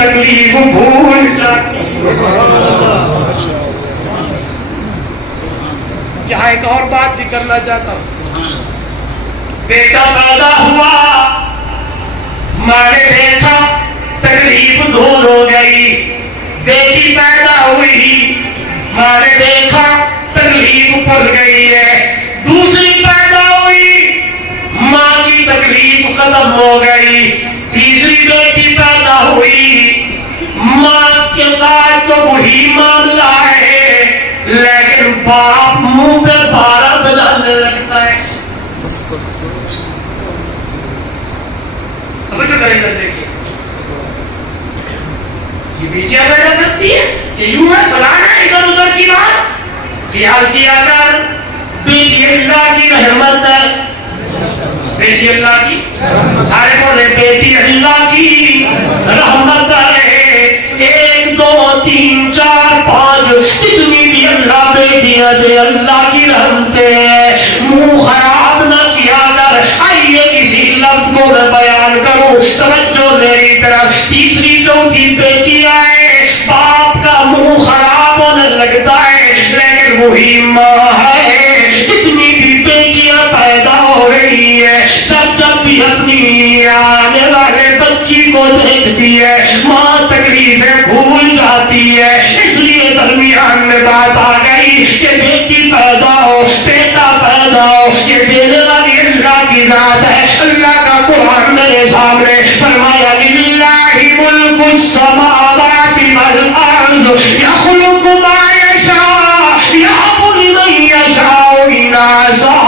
تکلیف بھول جاتی ہے۔ یہاں ایک اور بات بھی کرنا چاہتا ہوں، بیٹا پیدا ہوا، ماں نے دیکھا تکلیف دور ہو گئی، بیٹی پیدا ہوئی، ماں نے دیکھا تکلیف پڑ گئی ہے، دوسری پیدا ہوئی، ماں کی تکلیف ختم ہو گئی، تیسری بیٹی پیدا ہوئی، ماں کے ساتھ تو وہی معاملہ ہے، لیکن باپ منہ پہ بارہ بجانے لگتا ہے۔ اب جو کریں گے دیکھیے، یہ بیٹیاں پیدا کرتی ہے کہ یوں ہے فلانا ادھر ادھر کی بات، خیال کیا کر بیٹی اللہ کی رحمت ہے، بیٹی اللہ کی، سارے بولے بیٹی اللہ کی رحمت ہے، ایک دو تین چار پانچ جتنی بھی اللہ بیٹیاں دے اللہ کی رحمتیں ہیں، منہ خراب نہ کیا کر۔ آئیے کسی لفظ کو میں بیان کروں، توجہ میری طرف، تیسری چوتھی بیٹی آئے، باپ کا منہ خراب ہونے لگتا ہے، لیکن وہی ماں ہے، جتنی بھی بیٹیاں پیدا ہو رہی ہے، جب بھی اپنی آنے والے بچی کو دیکھتی ہے، ماں تکلیفیں بھول جاتی ہے، اس لیے درمیان میں بات آ گئی کہ بیٹی پیدا ہو، بیٹا پیدا ہو، یہ دینے والی اللہ کی ذات ہے۔ اللہ کا قرآن میرے سامنے فرمایا للہ ملک السماوات والارض یخلق ما یشاء یہب لمن یشاء اناثا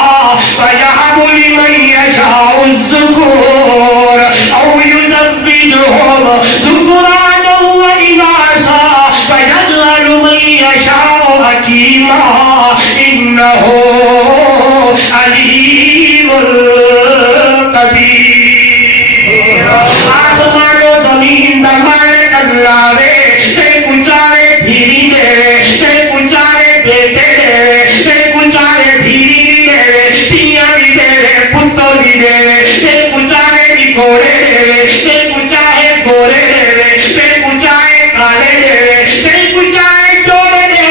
ویہب لمن یشاء الذکور او یزوجہم ذکرانا واناثا ویجعل من یشاء حکیما انہ علیم قدیر۔ آسمان و زمین دا مالک اللہ رے، تے کچارے دھیری دے، تے کچارے بیٹے دے، تے کچارے دھیری دے، تیاں بھی دے، پتو بھی دے، تے کچارے بھی گھوڑے دے، تے کچارے گھوڑے دے، تے کچارے کالے دے، تے کچارے چورے دے۔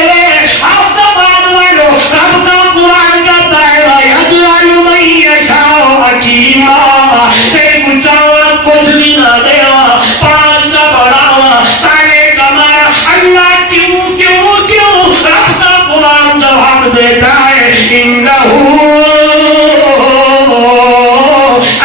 آسمان والو رب کا قرآن کہتا ہے وَيَجْعَلُ مَن يَشَاءُ حَكِيمًا، تے کچاوا کچھ بھی نہ دیوا، پانچ کا بڑھاوا، تانے کا مارا، اللہ کیوں کیوں کیوں؟ رب کا قرآن جواب دیتا ہے انہو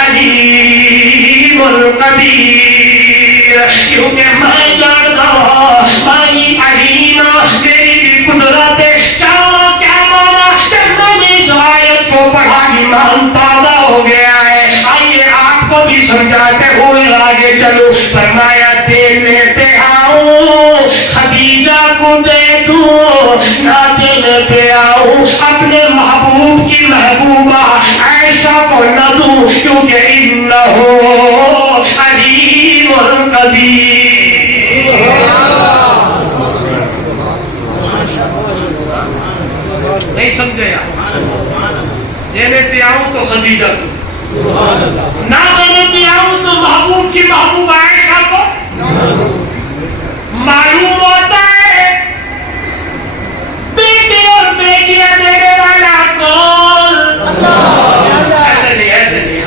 علیم قدیر، کیونکہ میں جانتا ہوں مائی علیمہ میری بھی قدرت ہے۔ چاہو کیا مانا؟ جب میں نے اس آیت کو پڑھا ایمان تازہ ہو گیا ہے۔ آئیے آپ کو بھی سمجھاتے ہوئے آگے چلو۔ فرمایا دینے پہ آؤں خدیجہ کو دے دوں، نہ دینے پہ آؤں اپنے محبوب کی محبوبہ عائشہ کو نہ دوں، کیونکہ انہو علیم قدیر۔ نہیں سمجھے آپ؟ دینے پہ آؤں تو خدیجہ کو، نہ دینے پہ آؤں تو محبوب کی محبوب عائشہ کو۔ معلوم ہوتا ہے بیٹے اور بیٹیاں دینے والا کون؟ ایسے نہیں، ایسے نہیں۔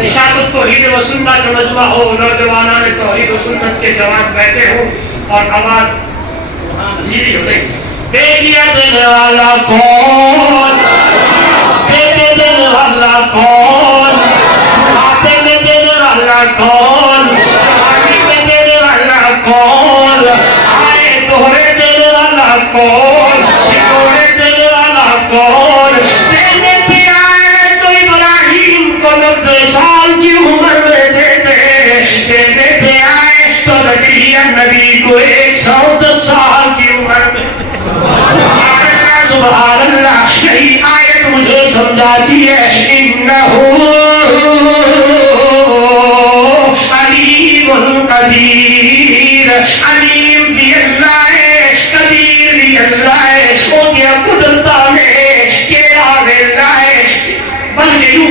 اشاعت التوحید و سنت کا مجمع ہو، نوجوانان توحید و سنت کے جوان بیٹھے ہوں اور آواز دھیری ہو گئی۔ بیٹیاں دینے والا کون؟ بیٹے دینے والا کون؟ آتے میں دینے والا کون؟ آنے میں دینے والا کون؟ آئے دوہرے دینے والا کون؟ دوہرے دینے والا کون؟ دینے پہ آئے تو ابراہیم کو 90 سال کی عمر میں دیتے، دینے پہ آئے تو زکریا نبی کو 110 سال کی عمر میں۔ سبحان اللہ، یہی آیت مجھے سمجھاتی ہے انہو علیم قدیر۔ علیم بھی اللہ ہے، قدیر بھی اللہ ہے، وہ کیا قدرتا میں کیا اللہ ہے، بلکہ یوں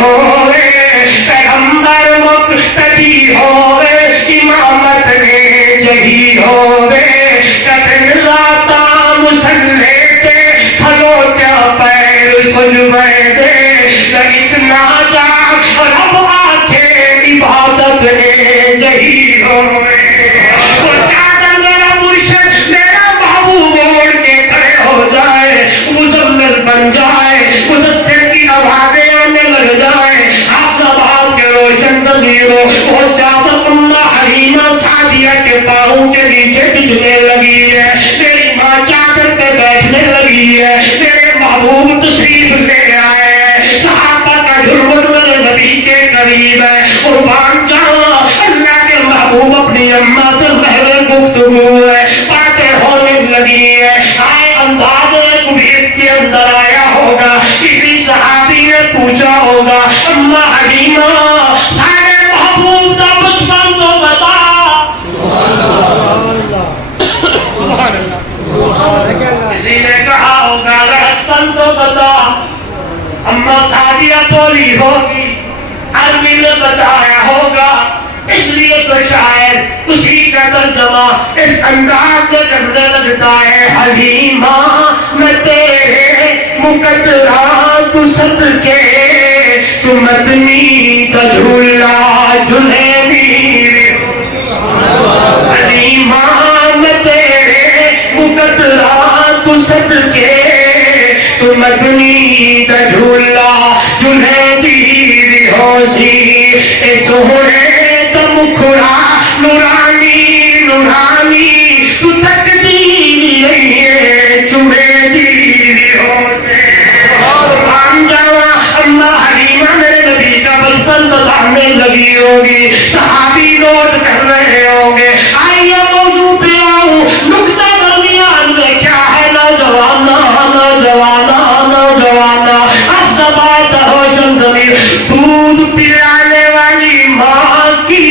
ہوئے پیغمبر مقتدی ہوئے امامت نے جہی ہوئے کتن راتا مسلے تے کھلو کیا پیر سجوے دے اتنا جا رب آکھے عبادت نے جہی ہوئے وہ چادر میرا مرشد میرا محبوب اوڑھ کے کھڑے ہو جائے مزمل بن جائے مدثر کی آوازیں آنے لگ جائے آپ صبح کے روشن ضمیروں وہ چادر امہ حلیمہ سعدیہ کے پاؤں کے نیچے بچھنے لگی ہے میری ماں چادر پہ بیٹھنے لگی ہے میرے محبوب تشریف لے آئے ہیں صحابہ کا جھرمٹ میرے نبی کے قریب ہے قربان جاؤں اللہ کے محبوب اپنی اماں سے محل گفتگو ہے باتیں ہونے لگی ہے آئے انداز قبیت کے اندر آیا ہوگا کسی صحابی نے پوچھا ہوگا اماں حلیمہ سارے محبوب کا بچپن تو بتا کسی نے کہا ہوگا لڑکپن تو بتا اماں سعدیہ بولی ہوگی عربی نے بتایا ہوگا اس لیے تو شاید اسی کا ترجمہ اس انداز میں کرنے لگتا ہے حلیمہ میں تیرے مقدرات صدقے تو مدنی کا جھولا جنیبی حلیمہ میں تیرے مقدرات صدقے تو مدنی کا جھولا جنیبی ہوسی اے سوہنے مکھڑا نورانی نورانی تو تقدیر ہے چمے دی ہوسے قربان جاوا اماں حلیمہ میرے نبی کا بچپن بتانے لگی ہوگی صحابی نوٹ کر رہے ہوں گے آئیے موضوع پہ آؤں نکتہ درمیان میں کیا ہے نوجوانا نوجوانا نوجوانا ازدبات ہو چندنی دودھ پلانے والی ماں کی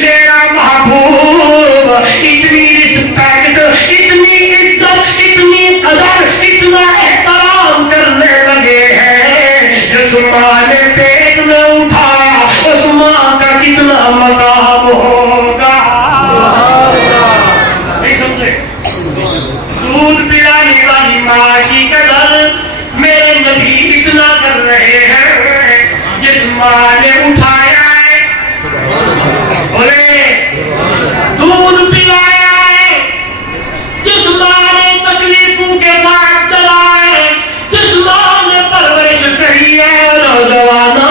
میرا محبوب اتنی رسپیکٹ اتنی عزت اتنی قدر اتنا احترام کرنے لگے ہیں جس ماں نے پیٹ میں اٹھایا اس ماں کا کتنا مقام ہوگا نہیں سمجھے دودھ پلانے والی ماں کی قدر میرے نبی اتنا کر رہے ہیں جس ماں نے اٹھایا ہے بولے دودھ پلایا ہے جس ماں نے تکلیفوں کے بعد چلائے جس ماں نے پرورش کری ہے نوجوانا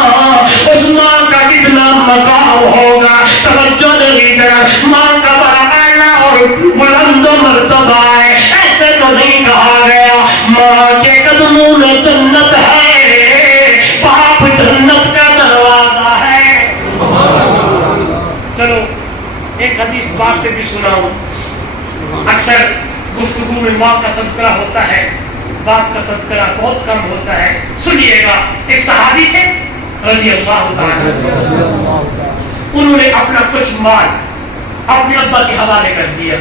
اس ماں کا کتنا مقام ہوگا توجہ نہیں کرا ماں کا بڑا اعلیٰ اور بلند مرتبہ ہے ایسے تو نہیں کہا گیا ماں کے قدموں میں جنت ہے باپ جنت کا دروازہ ہے چلو ایک حدیث باپ پہ بھی سناؤں اکثر گفتگو میں ماں کا تذکرہ ہوتا ہے باپ کا تذکرہ بہت کم ہوتا ہے سنیے گا ایک صحابی تھے رضی اللہ تعالیٰ انہوں نے اپنا کچھ مال اپنے ابا کے حوالے کر دیا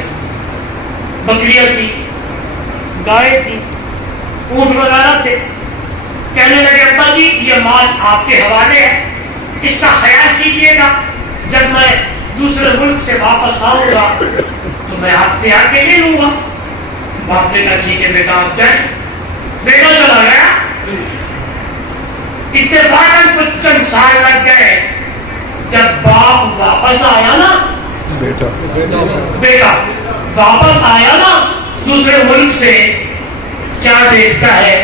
بکریاں تھی گائے تھی اونٹ وغیرہ تھے کہنے لگے ابا جی یہ مال آپ کے حوالے ہے اس کا خیال کیجیے گا جب میں دوسرے ملک سے واپس آؤں گا تو میں آپ سے آ کے لے لوں گا باپ نے کہا ٹھیک ہے بیٹا آپ جائیں بیٹا چلا گیا اتفاقاً کچھ چند سال لگ گئے جب باپ واپس آیا نا بیٹا واپس آیا نا دوسرے ملک سے کیا دیکھتا ہے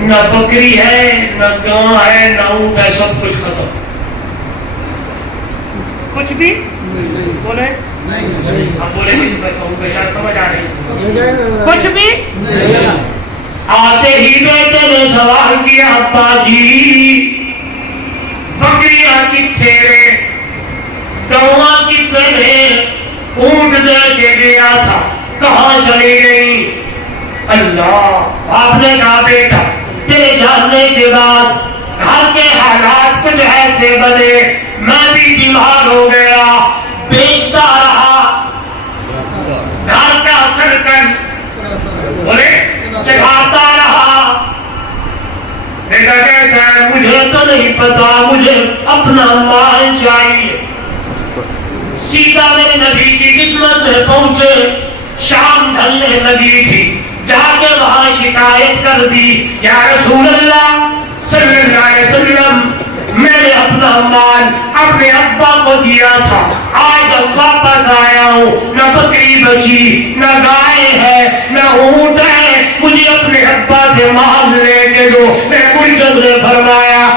نہ بکری ہے نہ گاں ہے نہ اونٹ ہے سب کچھ ختم کچھ بھی بولے اب بولے میں کہوں گا شاید سمجھ آ رہی کچھ بھی آتے ہی بیٹے نے سوال کیا ابا جی بکریاں کتنے رے گواں کتنے رے اونٹ دے کے گیا تھا کہاں چلی گئی اللہ آپ نے کہا بیٹا تیرے جاننے کے بعد گھر کے حالات کچھ ایسے بنے میں بھی بیمار ہو گیا بیچتا رہا گھر کا سرکن بولے چڑھاتا رہا بیٹا کہتا مجھے تو نہیں پتا، مجھے اپنا مال چاہیے. سیدھا میرے نبی کی خدمت میں پہنچے. شام ڈھلنے لگی تھی، جا کے وہاں شکایت کر دی، یا رسول اللہ صلی اللہ علیہ وسلم، میں نے اپنا مال اپنے ابا کو دیا تھا، آج اب واپس آیا ہوں، نہ بکری بچی، نہ گائے ہے، نہ اونٹ ہے، مجھے اپنے ابا سے مال لے کے دو. میرے مرشد نے فرمایا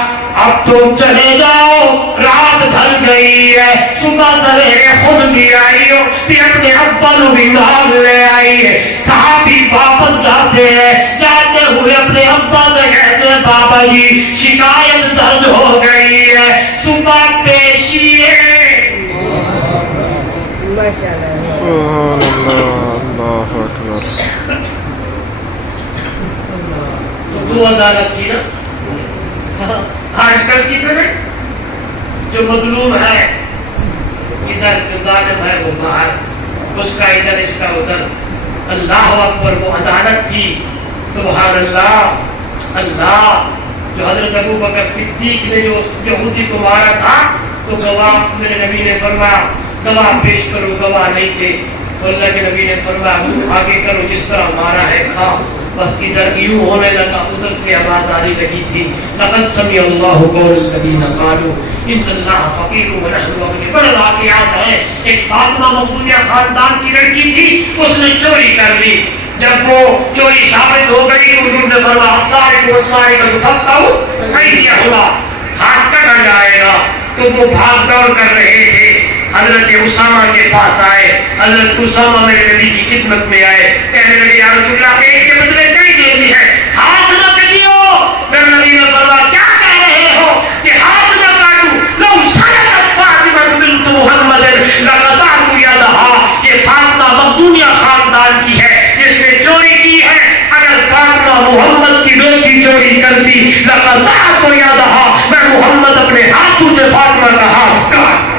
اب تم چلے جاؤ، رات ڈھل گئی ہے، صبح سویرے خود بھی آئی ہو، پھر اپنے ابا کو بھی مال لے آئی ہے. صحابی واپس جاتے ہیں، جاتے ہوئے اپنے ابا سے کہتے ہیں بابا جی شکایت درج ہو گئی ہے، صبح پیشی ہے. سبحان اللہ، اللہ اکبر. دو عدالت تھی نا آج کل کی طرح، جو مظلوم ہے ادھر، جو ظالم ہے وہ باہر، اس کا ادھر اس کا ادھر. اللہ اکبر، وہ عدالت تھی. سبحان اللہ. اللہ جو حضرت ابو بکر صدیق نے جو یہودی کو مارا تھا، تو گواہ میرے نبی نے فرمایا گواہ پیش کرو، گواہ نہیں تھے. تو اللہ کے نبی نے فرمایا آگے کرو، جس طرح مارا ہے کھاؤ. بس ادھر یوں ہونے لگا، ادھر سے آواز آنے لگی تھی لقد سمع اللہ قول الذین قالوا ان اللہ فقیر ونحن غنی. بڑے واقعات ہیں. ایک فاطمہ مخزومیہ خاندان کی لڑکی تھی، اس نے چوری کر لی. جب وہ چوری ثابت ہو گئی، حضور نے فرمایا السارق والسارقۃ فاقطعوا ایدیہما، ہاتھ کاٹا جائے گا. تو وہ بھاگ دوڑ کر رہے تھے، حضرت اسامہ کے پاس آئے. حضرت اسامہ میرے نبی کی خدمت میں آئے، کہنے لگے یا رسول اللہ ایک کے بدلے کئی دینی ہے، ہاتھ نہ کٹیو. میرے نبی نے فرمایا کیا کہہ رہے ہو کہ ہاتھ نہ کاٹوں؟ لو سرقت فاطمہ بنت محمد لقطعت یدہا. یہ فاطمہ مخزومیہ خاندان کی ہے، جس نے چوری کی ہے. اگر فاطمہ محمد کی بیٹی چوری کرتی لقطعت یدہا، میں محمد اپنے ہاتھوں سے فاطمہ کا ہاتھ کاٹ.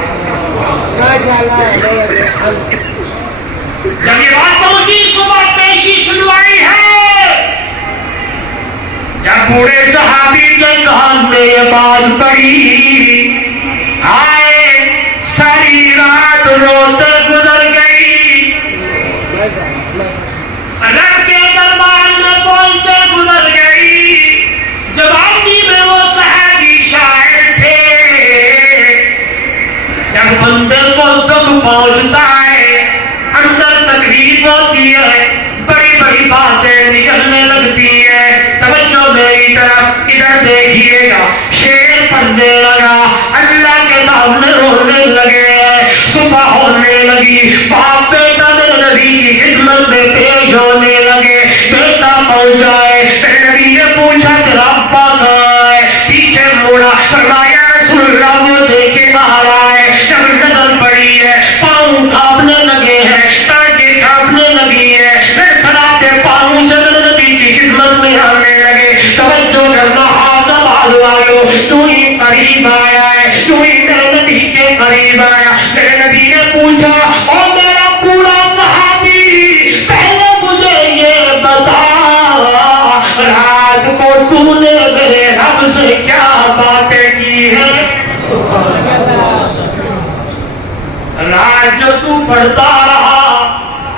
جب یہ بات پہنچی صبح پیشی سنوائی ہے. جب بوڑھے صحابی کے کان میں یہ بات پڑی، آئے ساری رات روتے گزر گئی، رب کے دربار میں پہنچتے گزر گئی. جوانی میں وہ صحابی شاعر تھے. جب بندے کو دکھ پہنچتا ہے، اندر تکلیف ہوتی ہے، بڑی بڑی باتیں نکلنے لگتی ہے. توجہ میری طرف ادھر دیکھیے گا. شعر پڑھنے لگا، اللہ کے سامنے رونے لگے. صبح ہونے لگی، باپ بیٹا میرے نبی کی خدمت میں پیش ہونے لگے. بیٹا پہنچا ہے، میرے نبی نے پوچھا تیرا ابا کہاں ہے؟ پیچھے مڑا، فرمایا رسول اللہ وہ دیکھے باہر آئے. جب نظر پڑی ہے، پاؤں کانپنے لگے ہیں، ٹانگیں کانپنے لگی ہے، لڑکھڑاتے پاؤں سے میرے نبی کی خدمت میں آنے لگے. توجہ کرنا ہاتھ باز والو، تو ہی قریب آیا ہے، تو ہی میرے نبی کے قریب آیا. میرے نبی نے پوچھا او میرا پورا صحابی، پہلے مجھے یہ بتا رات کو تو نے میرے رب سے کیا باتیں کی ہیں؟ رات جو تو پڑھتا رہا،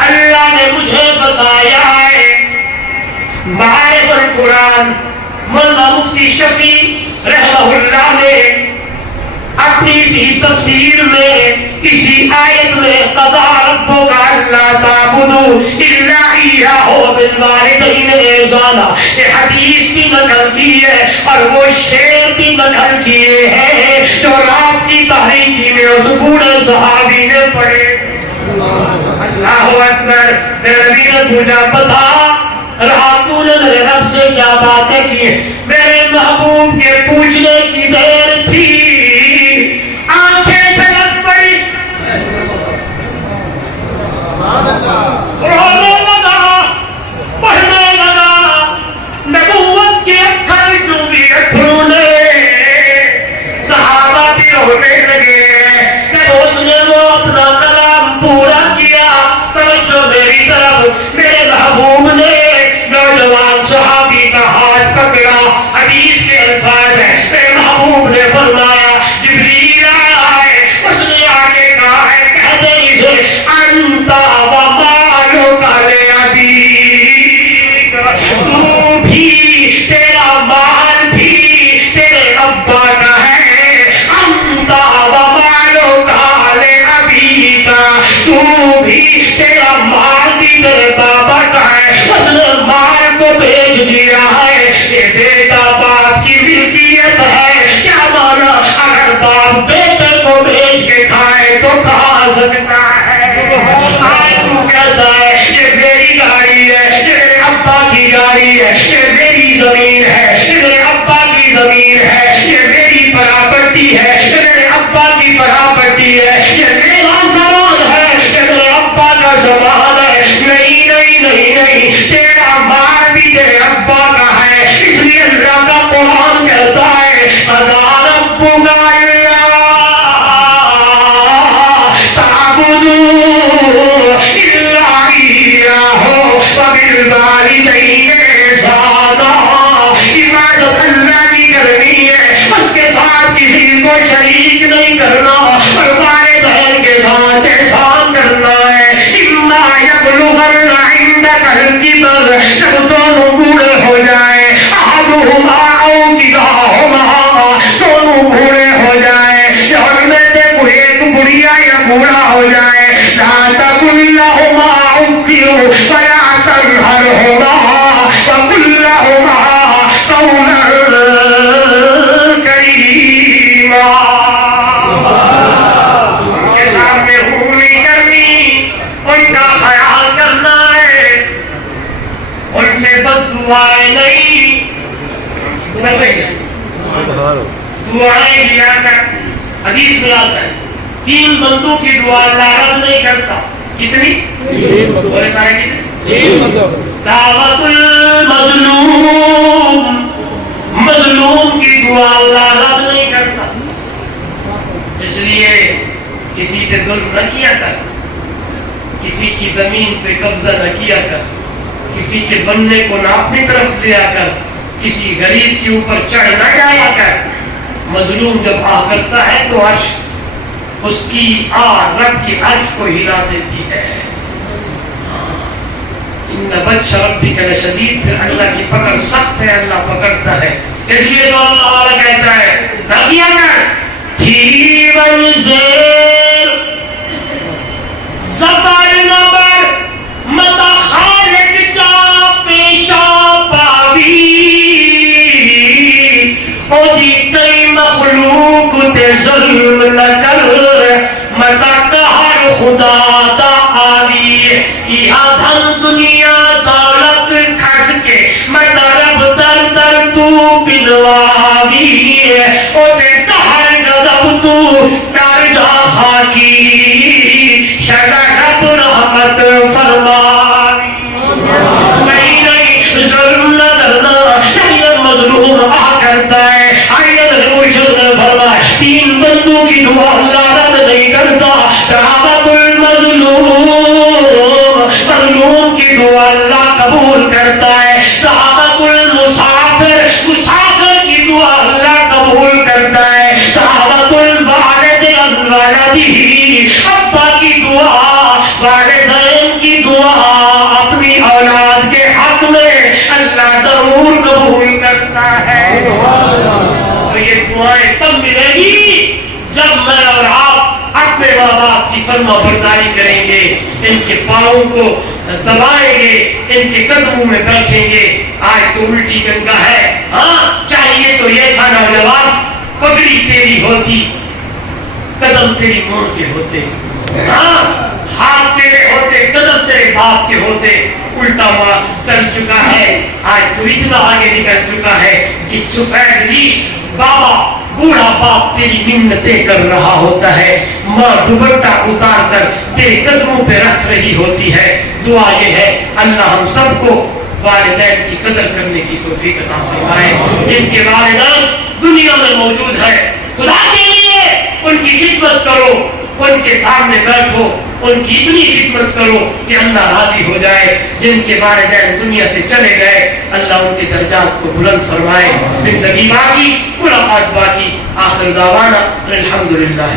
اللہ نے مجھے بتایا ہے. معارف القرآن مولانا مفتی شفیع رحمہ اللہ نے اپنی سی تفسیر میں اسی آیت میں قضا ربک الا تعبدوا الا ایہ وبالوالدین احسانا، یہ حدیث بھی نقل کی ہے اور وہ شعر بھی نقل کیے ہیں جو رات کی تاریکی میں اس بوڑھے صحابی نے پڑھے. اللہ اکبر. نبی نے پوچھا بتا رات تو نے میرے رب سے کیا باتیں کی ہیں؟ میرے محبوب کے پوچھنے کی دیر تھی، آنکھیں جھلک پڑی، رونے لگا، پڑھنے لگا. نبوت کے اکھر چوبی اتھروں نے، صحابہ بھی رونے لگے. جب اس نے وہ اپنا کلام پورا کیا، توجہ میری طرف، میرے محبوب نے نوجوان صحابی کا ہاتھ پکڑا. حدیث کے الفاظ ہیں بیچ دیا ہے، یہ بیٹا باپ کی ملکیت ہے. کیا مانا؟ اگر باپ بیٹے کو بیچ کے کھائے تو کھا سکتا ہے. آج تو کہتا ہے یہ میری گاڑی ہے، یہ میرے ابا کی گاڑی ہے، یہ میری زمین ہے، یہ میرے ابا کی زمین ہے، یہ میری پراپرٹی ہے، یہ میرے ابا کی پراپرٹی ہے، یہ میرا سامان ہے، یہ میرے ابا کا سامان ہے. نہیں نہیں نہیں نہیں، تیرا مال بھی تیرے ابا کا ہے. اس لیے اللہ کا قرآن کہتا ہے اذا ربک وبالوالدین احسانا. عبادت اللہ کی کرنی ہے، اس کے ساتھ کسی کو شریک نہیں کرنا، اور والدین کے ساتھ احسان کرنا ہے. اما یبلغن عندک الکبر، جب دونوں بوڑھے ہو جائیں، احدہما او کلاہما، دونوں بوڑھے ہو جائیں، یا ان میں سے کوئی ایک بڑھیا یا بوڑھا ہو جائے، لا تقل لہما اف ولا تنہرہما وقل لہما قولا کریما. ان کے سامنے منہ نہیں کرنی، ان کا خیال کرنا ہے، ان سے بد دعائیں نہیں. دعائیں لیا کر. حدیث میں آتا ہے 3 بندوں کی دعا اللہ رد نہیں کرتا. کتنی؟ 3 بولے سارے کتنے؟ 3 بندوں. دعوت المظلوم، مظلوم کی دعا اللہ رد نہیں کرتا. اس لیے کسی پہ ظلم نہ کیا کر، کسی کی زمین پہ قبضہ نہ کیا کر، کسی کے بننے کو نہ اپنی طرف لیا کر، کسی غریب کے اوپر چڑھ نہ جایا کر. مظلوم جب آ کرتا ہے تو عرش اس کی رب کی عرش کو ہلا دیتی ہے. ان بطش ربک لشدید، پھر اللہ کی پکڑ سخت ہے، اللہ پکڑتا ہے. اس لیے تو اللہ تعالیٰ کہتا ہے نہ کیا کر. تھی زیر زبر نبر متا خالق جا پیشا پاوی، او دی کئی مخلوق تے ظلم نہ کر متا قہر خدا دا آوی. یہاں دھن دنیا دولت کھس کے متا رب در در تو بنواوی، او تے قہر غضب تو ڈر جا خاکی شگا رب رحمت فرماوی. نہیں نہیں، ظلم نہ کرنا. نہیں، مظلوم آ کرتا ہے. آیت مرشد نے فرمایا 3 بندوں کی دعا اللہ رد نہیں کرتا. دعوت المظلوم، مظلوم کی دعا اللہ قبول کرتا ہے. دعوت المسافر، مسافر کی دعا اللہ قبول کرتا ہے. دعوت الوالد عن ولدہ، ابا کی دعا، والدین کی دعا اپنی اولاد کے حق میں اللہ ضرور قبول کرتا ہے. تو یہ دعائیں تب ملے گی جب میں اور آپ اپنے ماں باپ کی فرما برداری کریں گے، ان کے پاؤں کو دبائیں گے، ان کے قدموں میں بیٹھیں گے. آج تو الٹی گنگا ہے. ہاں، چاہیے تو یہ تھا نوجوان، پگڑی تیری ہوتی، قدم تیری ماں کے ہوتے، ہاں ہاتھ تیرے ہوتے، قدم تیرے باپ کے ہوتے. الٹا ماں چل چکا ہے. آج تو اتنا آگے نکل چکا ہے کہ سفید ریش بابا، بوڑھا باپ تیری منتیں کر رہا ہوتا ہے. ماں دوپٹہ اتار کر تیرے قدموں پہ رکھ رہی ہوتی ہے. دعا یہ ہے اللہ ہم سب کو والدین کی قدر کرنے کی توفیق عطا فرمائے. جن کے والدین دنیا میں موجود ہے، خدا کے لیے ان کی خدمت کرو، ان کے سامنے بیٹھو، ان کی اتنی خدمت کرو کہ اللہ راضی ہو جائے. جن کے والدین دنیا سے چلے گئے، اللہ ان کے درجات کو بلند فرمائے. زندگی باقی، ملاقات باقی. آخر دعوانا الحمدللہ.